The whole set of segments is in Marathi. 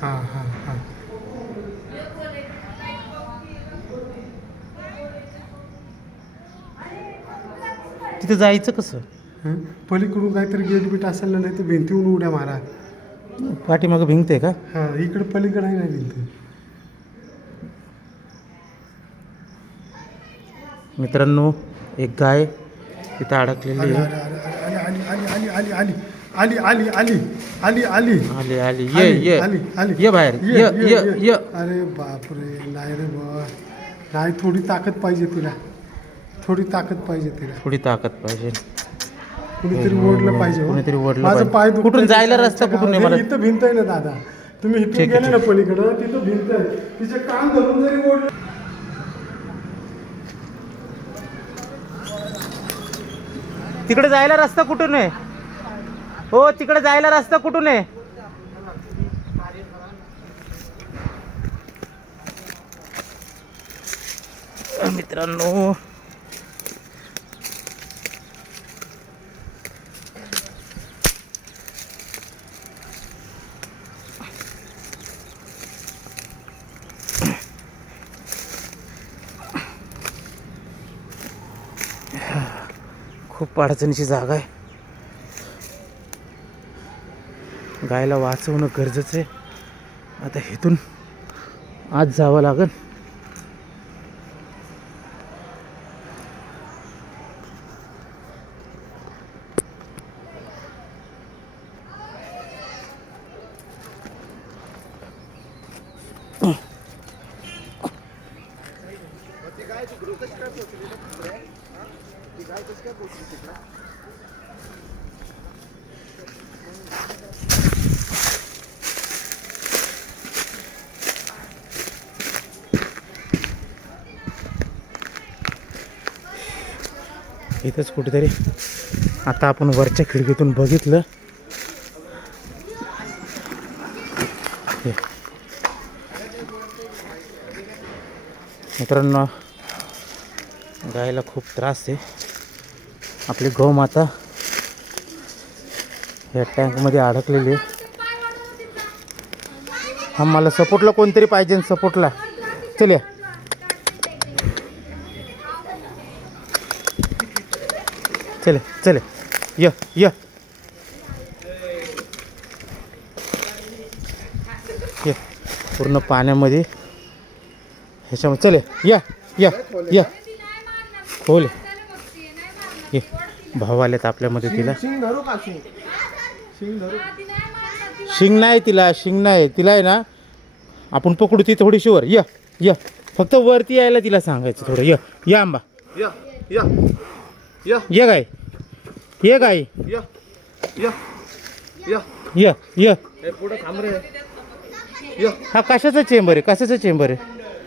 हां हां हां. तिथे जायचं कसं? पलीकडून काहीतरी गेट बीट असेल ना, नाही तर भिंतीहून उड्या मारा. पाठीमागं भिंगते का? हां इकडे पलीकडे आहे ना भिंत. मित्रांनो, एक गाय तिथे अडकलेली आहे. आली आली आली आली आली आली आली आली आली आली आली, ये ये आली आली ये बाहेर, ये ये ये. अरे बापरे, नाही रे बा, नाही, थोडी ताकद पाहिजे तिला, थोडी ताकद पाहिजे तिला, थोडी ताकद पाहिजे. कुणीतरी ओढलं पाहिजे. कुणीतरी ओढलं माझं पाहिजे. पाय दुखतंय. कुठून जायला रस्ता कुठून आहे मला? इथं भिंत आहे ना दादा, तुम्ही इथून ठीक आहे, गेले ना पलीकडं, तिथं भिंत आहे, तिचे कान धरून जरी ओढलं. तिकडे जायला रस्ता कुठून आहे? हो, तिकडे जायला रस्ता कुठून आहे? मित्रांनो, खूप अडचणीची जागा आहे. गायला वाचवणं गरजेचं आहे. आता इथून आज जावं लागेल. इथंच कुठेतरी. आता आपण वरच्या खिडकीतून बघितलं. मित्रांनो, गायला खूप त्रास आहे. आपली गौमाता या टँकमध्ये अडकलेली आहे. हा, मला सपोर्टला कोणतरी पाहिजे. सपोर्टला चल या. चले चले, य य य पूर्ण पाण्यामध्ये ह्याच्यामध्ये. चले या या या, खोल ये. भाव आलेत आपल्या मदतीला. शिंग नाही तिला, शिंग नाही तिला आहे ना. आपण पकडू ती थोडीशी वर. या या, फक्त वरती यायला तिला सांगायचं थोडं. या या आंबा, या या या ये गाय, ये गाय, या या या य य. पुढे थांब रे. हा कशाचा चेंबर आहे? कशाचा चेंबर आहे?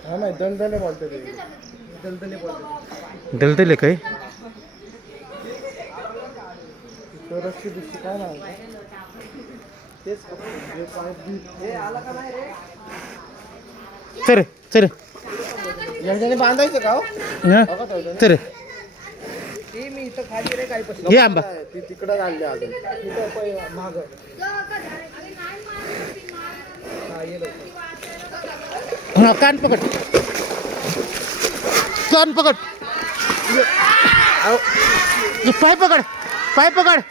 हा नाही, दलदले बोलते ते, दलदले बोलते. दलदले काय? रस्ते दिसते काय ना तेच हे आला का नाही रे. चल चल याच्याने बांधायचं का हो? चल मी इथं खाली रे काही ये आंबा. ती तिकडं आणली अजून तिथं माग. हा, कान पकड, कान पकड, पाय पकड, पाय पकड,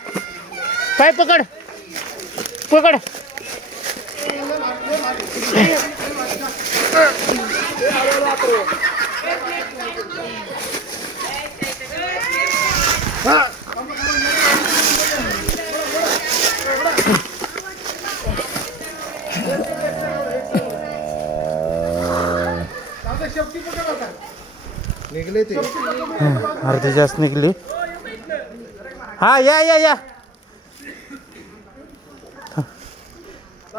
पाय पकड, पकड. निघले ते अर्धी जास्त निघली. हा या या या,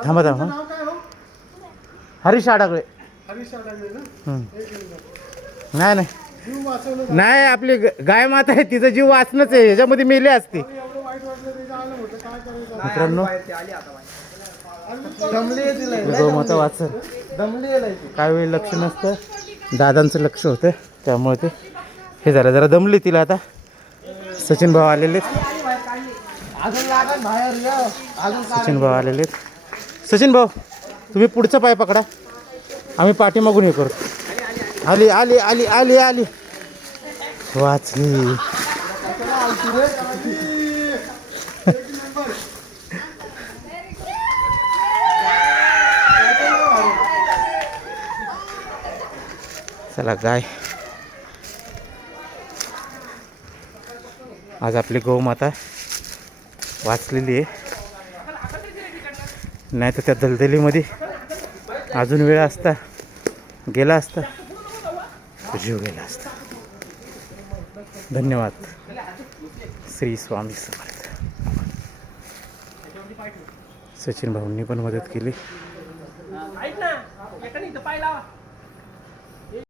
थांबा थांबा. हरीश आडागळे. नाही नाही नाही, आपली गाय माता आहे, तिचा जीव वाचणंच आहे. ह्याच्यामध्ये मेले असते. मित्रांनो, गौमाता वाचन काय वेळ लक्ष नसतं. दादांचं लक्ष होतं, त्यामुळे ते हे झालं. जरा दमली तिला. आता सचिन भाऊ आलेले. सचिन भाऊ आलेले. सचिन भाऊ तुम्ही पुढचा पाय पकडा, आम्ही पाठीमागून हे करतो. आली आली आली आली आली, वाचली. चला गाय, आज आपली गौमाता वाचलेली आहे. नाही तर त्या दलदलीमध्ये अजून वेळ असता गेला असता, जीव गेला असता. धन्यवाद. श्री स्वामी समर्थ. सचिन भाऊंनी पण मदत केली. ऐक ना, एका नाही तर पाय लावा.